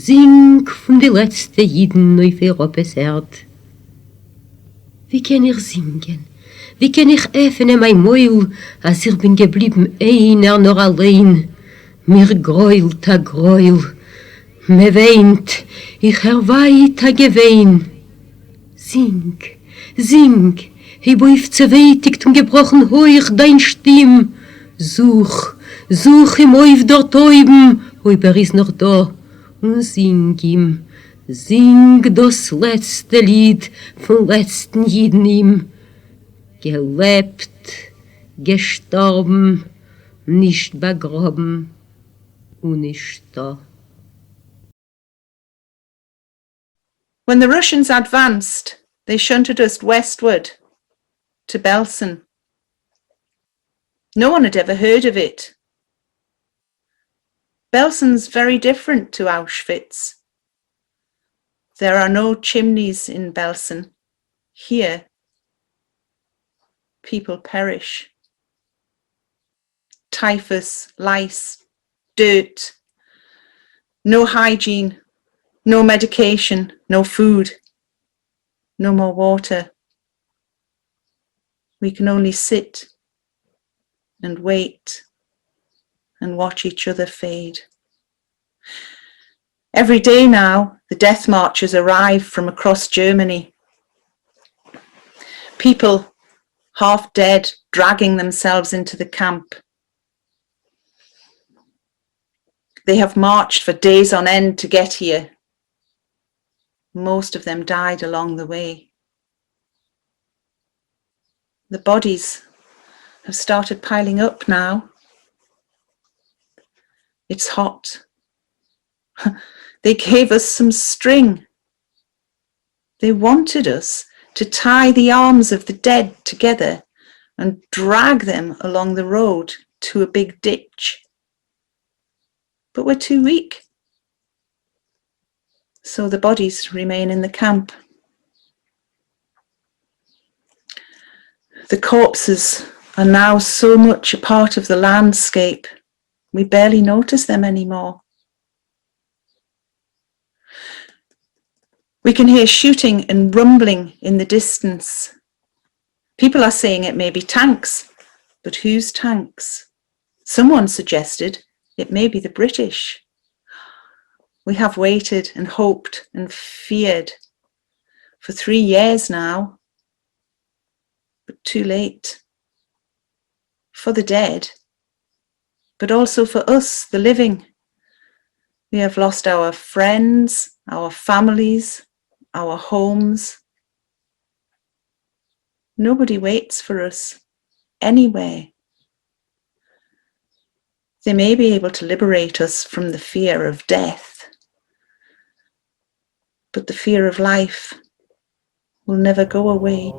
Zink von de letzte Jiden auf Europas Erd. Wie kann ich singen? Wie kann ich öffnen mein Mäul, als ich bin geblieben einer noch allein? Mir gräult a Gräuel. Me weint, ich hör weiter gewein. Sing, sing, ich beuf zerweitigt und gebrochen hoch dein Stimm. Such, such im Euf dort oben, ob ist noch da. Und sing ihm, sing das letzte Lied vom letzten Jiden ihm. Gelebt, gestorben, nicht begraben und nicht da. When the Russians advanced, they shunted us westward to Belsen. No one had ever heard of it. Belsen's very different to Auschwitz. There are no chimneys in Belsen. Here, people perish. Typhus, lice, dirt, no hygiene, no medication, no food, no more water. We can only sit and wait and watch each other fade. Every day now, the death marches arrive from across Germany. People, half dead, dragging themselves into the camp. They have marched for days on end to get here. Most of them died along the way. The bodies have started piling up now. It's hot. They gave us some string. They wanted us to tie the arms of the dead together and drag them along the road to a big ditch. But we're too weak. So the bodies remain in the camp. The corpses are now so much a part of the landscape, we barely notice them anymore. We can hear shooting and rumbling in the distance. People are saying it may be tanks, but whose tanks? Someone suggested it may be the British. We have waited and hoped and feared for 3 years now, but too late. For the dead, but also for us, the living. We have lost our friends, our families, our homes. Nobody waits for us anywhere. They may be able to liberate us from the fear of death, but the fear of life will never go away.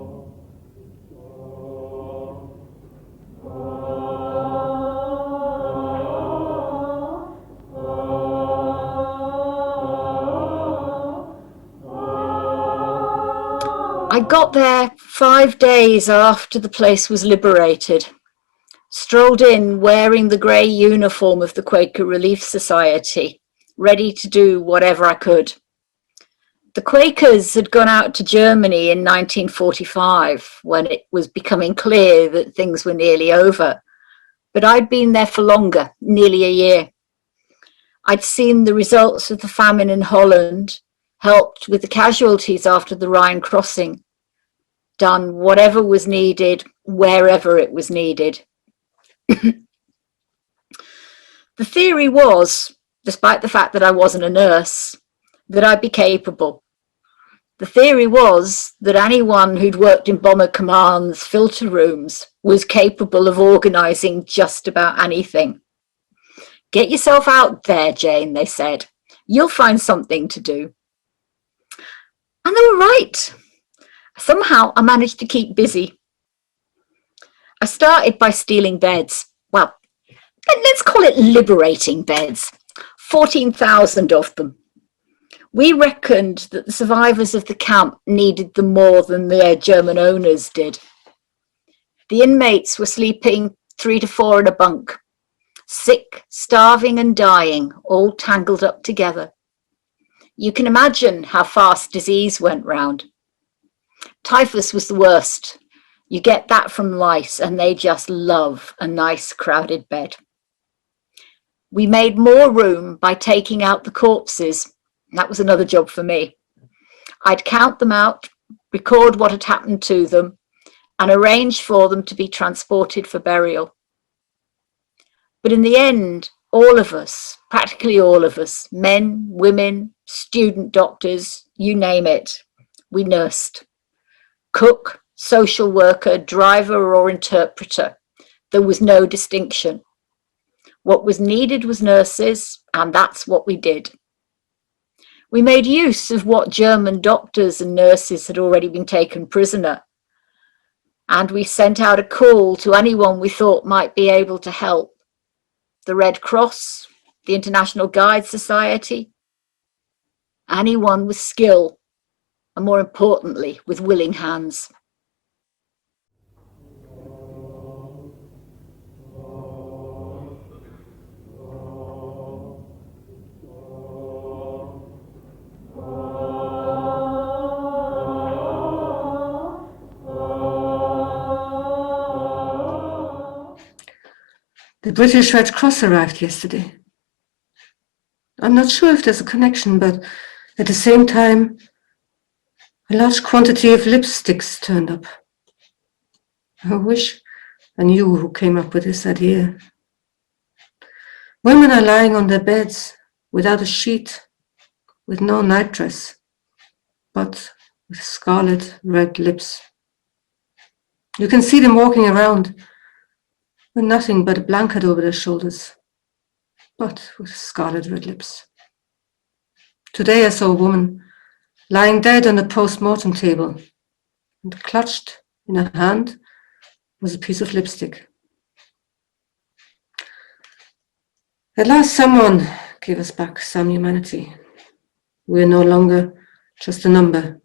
I got there 5 days after the place was liberated. Strolled in wearing the grey uniform of the Quaker Relief Society, ready to do whatever I could. The Quakers had gone out to Germany in 1945 when it was becoming clear that things were nearly over, but I'd been there for longer, nearly a year. I'd seen the results of the famine in Holland, helped with the casualties after the Rhine crossing, done whatever was needed, wherever it was needed. The theory was, despite the fact that I wasn't a nurse, that I'd be capable. The theory was that anyone who'd worked in bomber command's filter rooms was capable of organising just about anything. Get yourself out there, Jane, they said. You'll find something to do. And they were right. Somehow I managed to keep busy. I started by stealing beds. Well, let's call it liberating beds. 14,000 of them. We reckoned that the survivors of the camp needed them more than their German owners did. The inmates were sleeping 3 to 4 in a bunk, sick, starving and dying, all tangled up together. You can imagine how fast disease went round. Typhus was the worst. You get that from lice, and they just love a nice crowded bed. We made more room by taking out the corpses. That was another job for me. I'd count them out, record what had happened to them, and arrange for them to be transported for burial. But in the end, all of us, practically all of us, men, women, student doctors, you name it, we nursed. Cook, social worker, driver or interpreter. There was no distinction. What was needed was nurses, and that's what we did. We made use of what German doctors and nurses had already been taken prisoner, and we sent out a call to anyone we thought might be able to help. The Red Cross, the International Guide Society, anyone with skill, and more importantly, with willing hands. The British Red Cross arrived yesterday. I'm not sure if there's a connection, but at the same time, a large quantity of lipsticks turned up. I wish I knew who came up with this idea. Women are lying on their beds without a sheet, with no nightdress, but with scarlet red lips. You can see them walking around with nothing but a blanket over their shoulders, but with scarlet red lips. Today I saw a woman lying dead on a post-mortem table, and clutched in her hand was a piece of lipstick. At last someone gave us back some humanity. We are no longer just a number.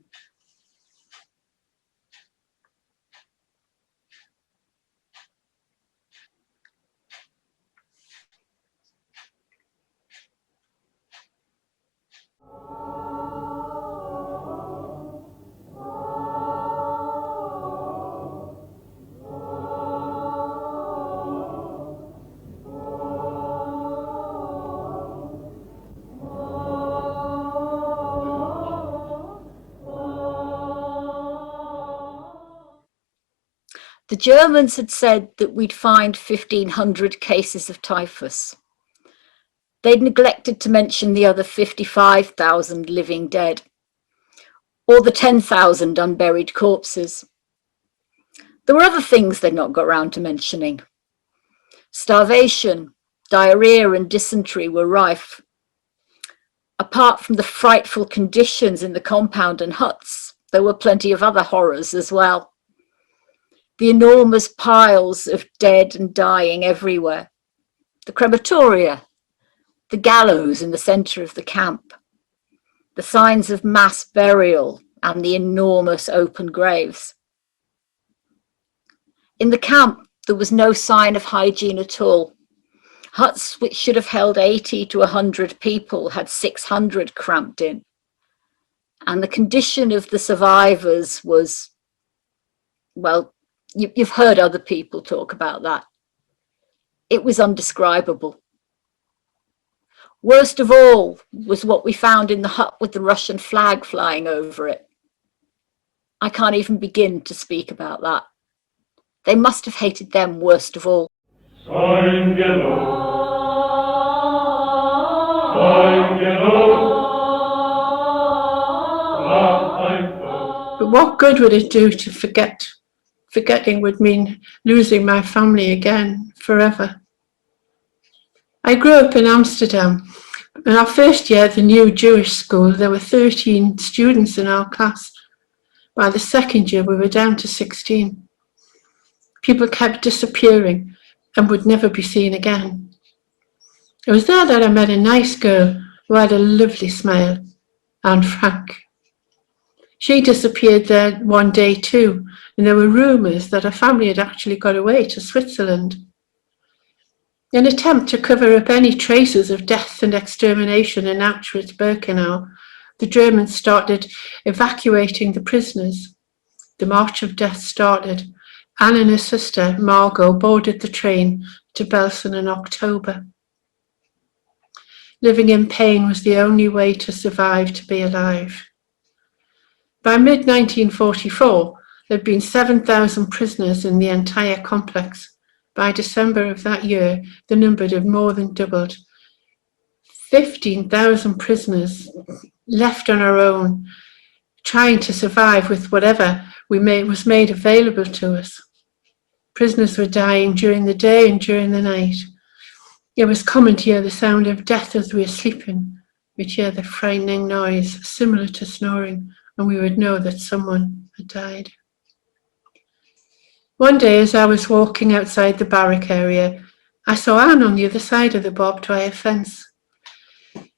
The Germans had said that we'd find 1,500 cases of typhus. They'd neglected to mention the other 55,000 living dead, or the 10,000 unburied corpses. There were other things they'd not got round to mentioning. Starvation, diarrhea and dysentery were rife. Apart from the frightful conditions in the compound and huts, there were plenty of other horrors as well. The enormous piles of dead and dying everywhere, the crematoria, the gallows in the centre of the camp, the signs of mass burial and the enormous open graves. In the camp, there was no sign of hygiene at all. Huts which should have held 80 to 100 people had 600 cramped in. And the condition of the survivors was, well, you've heard other people talk about that. It was undescribable. Worst of all was what we found in the hut with the Russian flag flying over it. I can't even begin to speak about that. They must have hated them worst of all. Sein Gelob, sein Gelob, but what good would it do to forget? Forgetting would mean losing my family again, forever. I grew up in Amsterdam. In our first year at the new Jewish school, there were 13 students in our class. By the second year, we were down to 16. People kept disappearing and would never be seen again. It was there that I met a nice girl who had a lovely smile, Anne Frank. She disappeared there one day too, and there were rumours that her family had actually got away to Switzerland. In an attempt to cover up any traces of death and extermination in Auschwitz-Birkenau, the Germans started evacuating the prisoners. The March of Death started. Anne and her sister, Margot, boarded the train to Belsen in October. Living in pain was the only way to survive, to be alive. By mid-1944, there had been 7,000 prisoners in the entire complex. By December of that year, the number had more than doubled. 15,000 prisoners left on our own, trying to survive with whatever was made available to us. Prisoners were dying during the day and during the night. It was common to hear the sound of death as we were sleeping. We'd hear the frightening noise similar to snoring, and we would know that someone had died. One day, as I was walking outside the barrack area, I saw Anne on the other side of the barbed wire fence.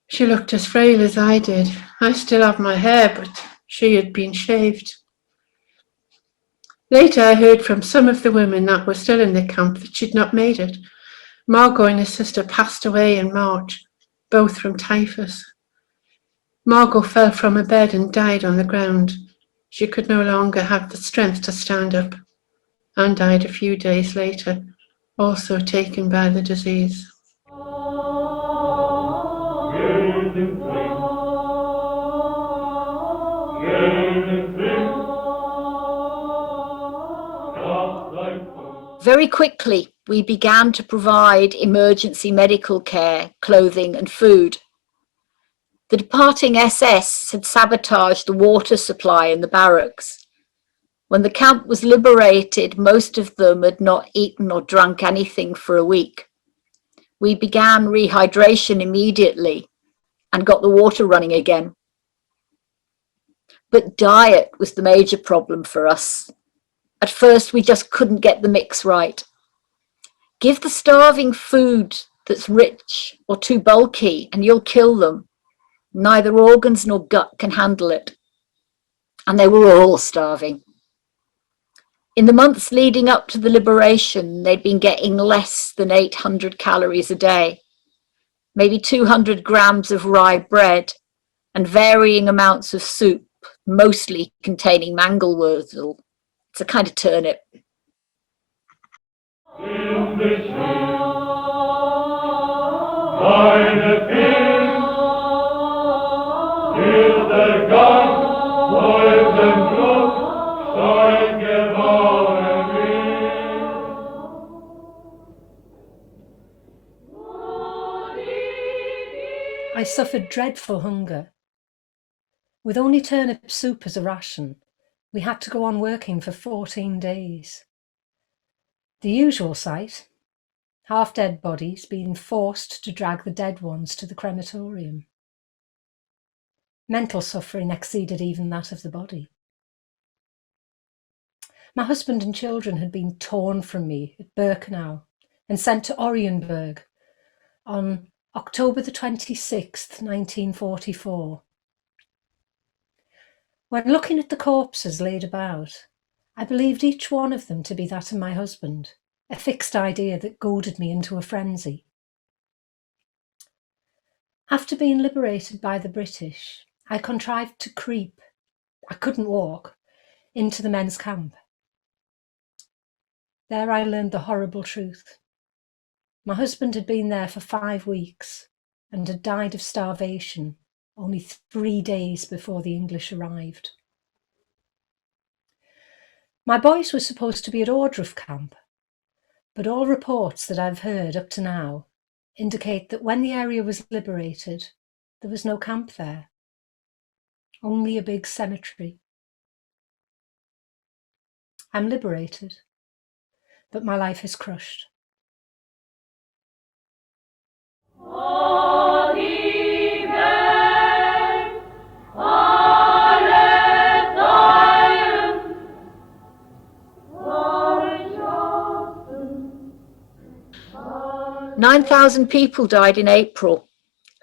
She looked as frail as I did. I still have my hair, but she had been shaved. Later, I heard from some of the women that were still in the camp that she'd not made it. Margot and her sister passed away in March, both from typhus. Margot fell from a bed and died on the ground. She could no longer have the strength to stand up, and died a few days later, also taken by the disease. Very quickly, we began to provide emergency medical care, clothing and food. The departing SS had sabotaged the water supply in the barracks. When the camp was liberated, most of them had not eaten or drunk anything for a week. We began rehydration immediately and got the water running again. But diet was the major problem for us. At first, we just couldn't get the mix right. Give the starving food that's rich or too bulky and you'll kill them. Neither organs nor gut can handle it. And they were all starving. In the months leading up to the liberation, they'd been getting less than 800 calories a day, maybe 200 grams of rye bread, and varying amounts of soup, mostly containing mangelwurzel. It's a kind of turnip. In the Schwinn, meine Feen, ist der Gang aus dem Flugzeug geworden I suffered dreadful hunger. With only turnip soup as a ration, we had to go on working for 14 days. The usual sight, half-dead bodies being forced to drag the dead ones to the crematorium. Mental suffering exceeded even that of the body. My husband and children had been torn from me at Birkenau and sent to Orienburg on October the 26th, 1944. When looking at the corpses laid about, I believed each one of them to be that of my husband, a fixed idea that goaded me into a frenzy. After being liberated by the British, I contrived to creep, I couldn't walk, into the men's camp. There I learned the horrible truth. My husband had been there for 5 weeks and had died of starvation only 3 days before the English arrived. My boys were supposed to be at Ohrdruf camp, but all reports that I've heard up to now indicate that when the area was liberated, there was no camp there, only a big cemetery. I'm liberated, but my life is crushed. Nine 9,000 people died in April,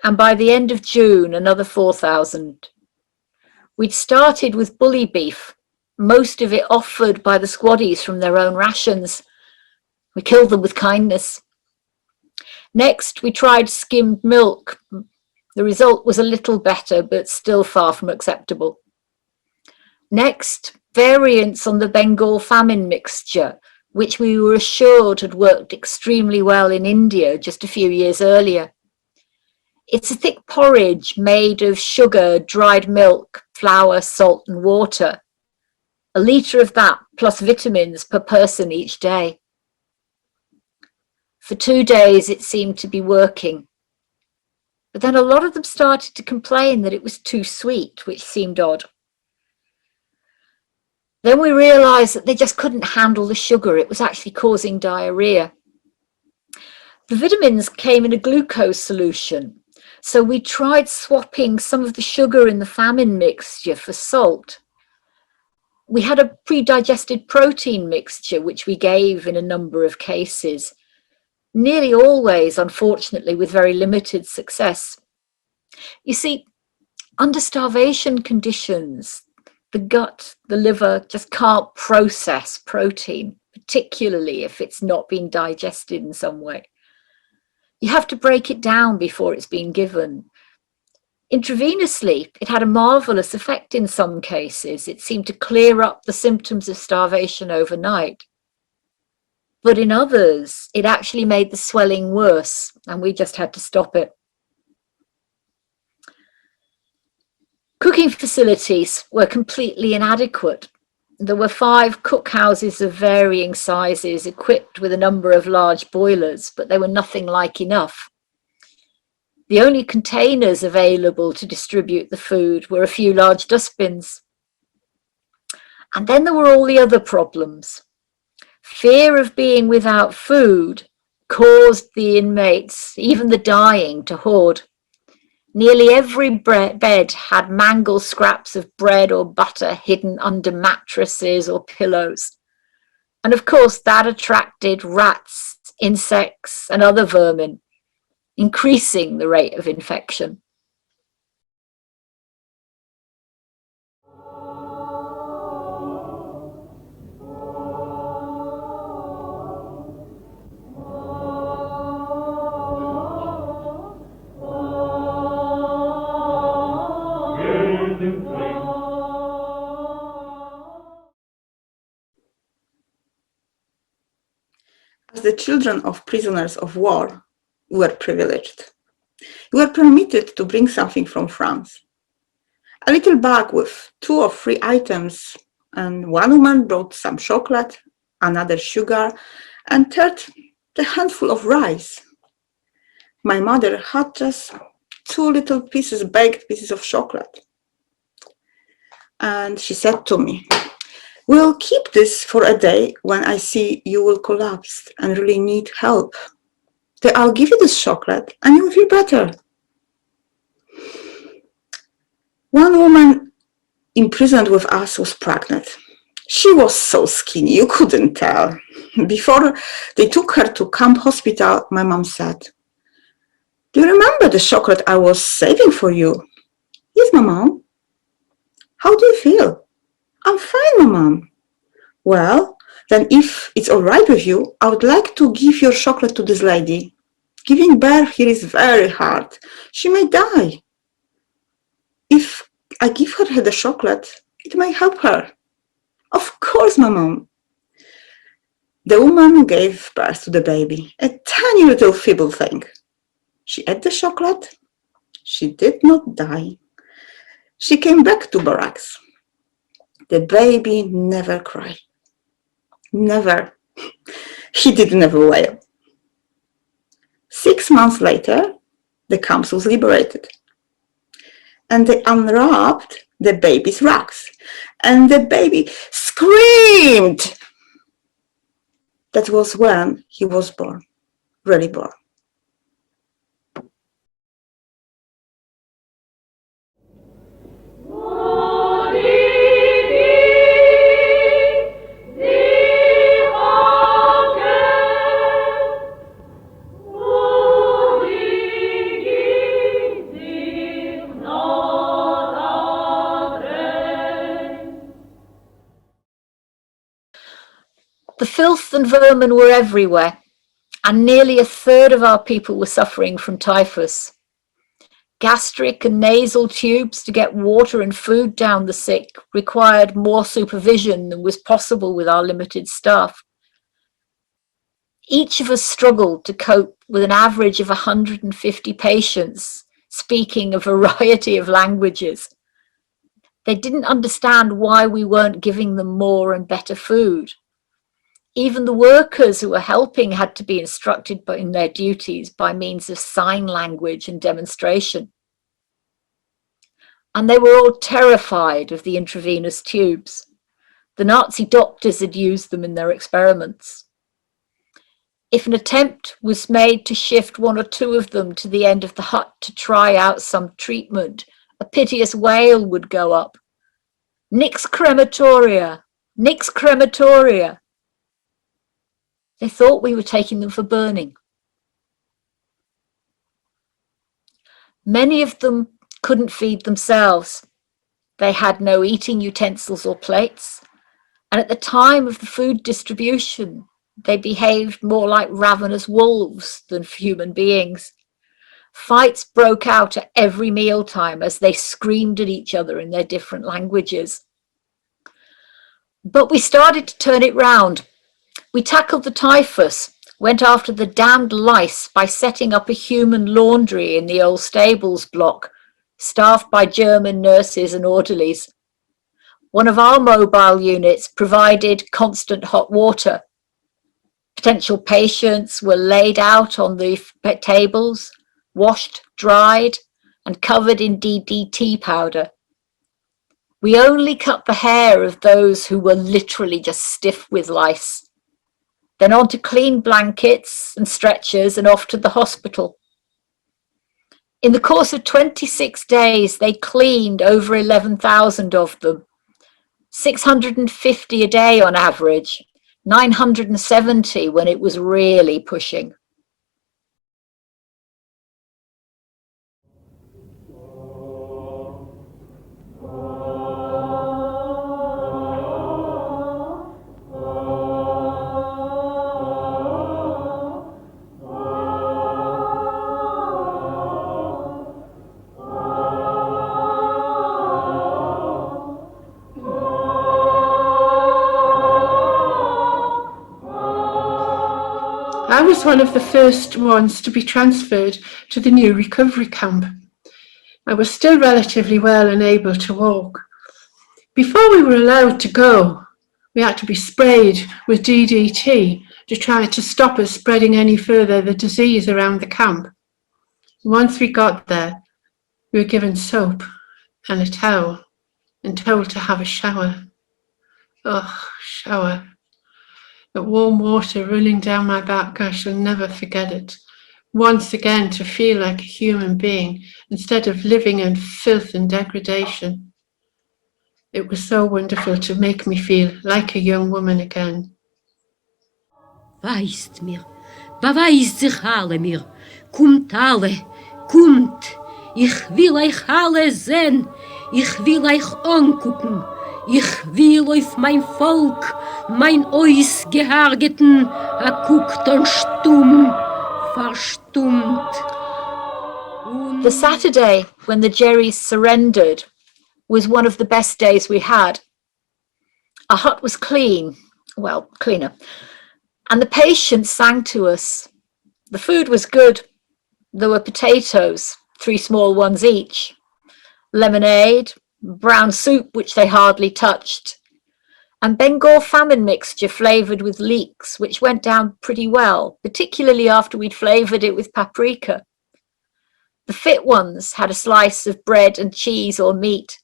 and by the end of June, another 4,000. We'd started with bully beef, most of it offered by the squaddies from their own rations. We killed them with kindness. Next, we tried skimmed milk, The result was a little better, but still far from acceptable. Next, variants on the Bengal famine mixture, which we were assured had worked extremely well in India just a few years earlier. It's a thick porridge made of sugar, dried milk, flour, salt and water. A litre of that plus vitamins per person each day. For 2 days it seemed to be working. But then a lot of them started to complain that it was too sweet, which seemed odd. Then we realised that they just couldn't handle the sugar. It was actually causing diarrhoea. The vitamins came in a glucose solution. So we tried swapping some of the sugar in the famine mixture for salt. We had a pre-digested protein mixture, which we gave in a number of cases, nearly always, unfortunately, with very limited success. You see, under starvation conditions, the gut, the liver just can't process protein, particularly if it's not been digested in some way. You have to break it down before it's been given. Intravenously, it had a marvelous effect in some cases. It seemed to clear up the symptoms of starvation overnight. But in others, it actually made the swelling worse, and we just had to stop it. Cooking facilities were completely inadequate. There were 5 cookhouses of varying sizes equipped with a number of large boilers, but they were nothing like enough. The only containers available to distribute the food were a few large dustbins. And then there were all the other problems. Fear of being without food caused the inmates, even the dying, to hoard. Nearly every bed had mangled scraps of bread or butter hidden under mattresses or pillows. And of course, that attracted rats, insects, and other vermin, increasing the rate of infection. As the children of prisoners of war, we were privileged. We were permitted to bring something from France. A little bag with 2 or 3 items, and one woman brought some chocolate, another sugar, and third, a handful of rice. My mother had just 2 little pieces, baked pieces of chocolate. And she said to me, "We'll keep this for a day when I see you will collapse and really need help. Then I'll give you this chocolate and you will feel better." One woman imprisoned with us was pregnant. She was so skinny, you couldn't tell. Before they took her to camp hospital, my mom said, "Do you remember the chocolate I was saving for you?" "Yes, my mom." "How do you feel?" "I'm fine, my mom." "Well, then if it's all right with you, I would like to give your chocolate to this lady. Giving birth here is very hard. She may die. If I give her the chocolate, it may help her." "Of course, my mom." The woman gave birth to the baby, a tiny little feeble thing. She ate the chocolate. She did not die. She came back to barracks. The baby never cried. Never. He did never wail. 6 months later, the camp was liberated. And they unwrapped the baby's rags. And the baby screamed. That was when he was born, really born. The filth and vermin were everywhere, and nearly a third of our people were suffering from typhus. gastric and nasal tubes to get water and food down the sick required more supervision than was possible with our limited staff. Each of us struggled to cope with an average of 150 patients speaking a variety of languages. They didn't understand why we weren't giving them more and better food. Even the workers who were helping had to be instructed in their duties by means of sign language and demonstration. And they were all terrified of the intravenous tubes. The Nazi doctors had used them in their experiments. If an attempt was made to shift one or two of them to the end of the hut to try out some treatment, a piteous wail would go up. Nix crematoria, nix crematoria. They thought we were taking them for burning. Many of them couldn't feed themselves. They had no eating utensils or plates, and at the time of the food distribution, they behaved more like ravenous wolves than human beings. Fights broke out at every mealtime as they screamed at each other in their different languages. But we started to turn it round. We tackled the typhus, went after the damned lice by setting up a human laundry in the old stables block, staffed by German nurses and orderlies. One of our mobile units provided constant hot water. Potential patients were laid out on the tables, washed, dried, and covered in DDT powder. We only cut the hair of those who were literally just stiff with lice. Then on to clean blankets and stretchers and off to the hospital. In the course of 26 days, they cleaned over 11,000 of them, 650 a day on average, 970 when it was really pushing. I was one of the first ones to be transferred to the new recovery camp. I was still relatively well and able to walk. Before we were allowed to go, we had to be sprayed with DDT to try to stop us spreading any further the disease around the camp. Once we got there, we were given soap and a towel and told to have a shower. Oh, shower. The warm water running down my back, I shall never forget it. Once again to feel like a human being instead of living in filth and degradation. It was so wonderful to make me feel like a young woman again. Weist mir, beweist sich alle mir, kommt alle, kommt. Ich will euch alle sehen, ich will euch angucken. Ich will auf mein Volk, mein Ausgehargeten, guckt und stumm, verstummt. The Saturday when the Jerrys surrendered was one of the best days we had. Our hut was clean, well, cleaner, and the patients sang to us. The food was good. There were potatoes, 3 small ones each, lemonade, brown soup, which they hardly touched, and Bengal famine mixture flavoured with leeks, which went down pretty well, particularly after we'd flavoured it with paprika. The fit ones had a slice of bread and cheese or meat.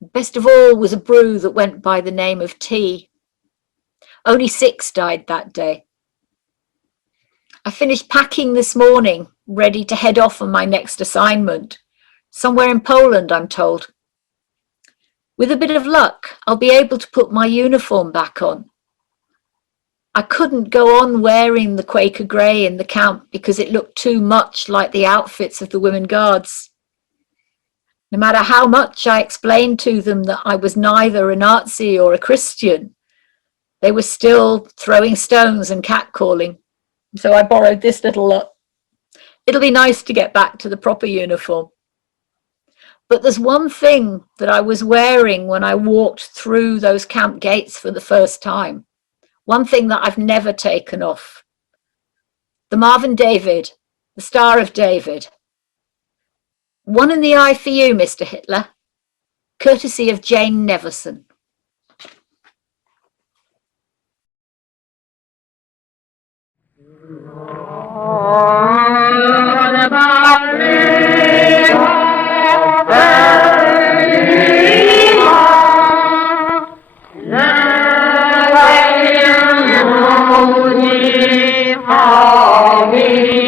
Best of all was a brew that went by the name of tea. Only 6 died that day. I finished packing this morning, ready to head off on my next assignment. Somewhere in Poland, I'm told. With a bit of luck, I'll be able to put my uniform back on. I couldn't go on wearing the Quaker grey in the camp because it looked too much like the outfits of the women guards. No matter how much I explained to them that I was neither a Nazi or a Christian, they were still throwing stones and catcalling. So I borrowed this little lot. It'll be nice to get back to the proper uniform. But there's one thing that I was wearing when I walked through those camp gates for the first time. One thing that I've never taken off. The Marvin David, the Star of David. One in the eye for you, Mr. Hitler, courtesy of Jane Neverson. Amen.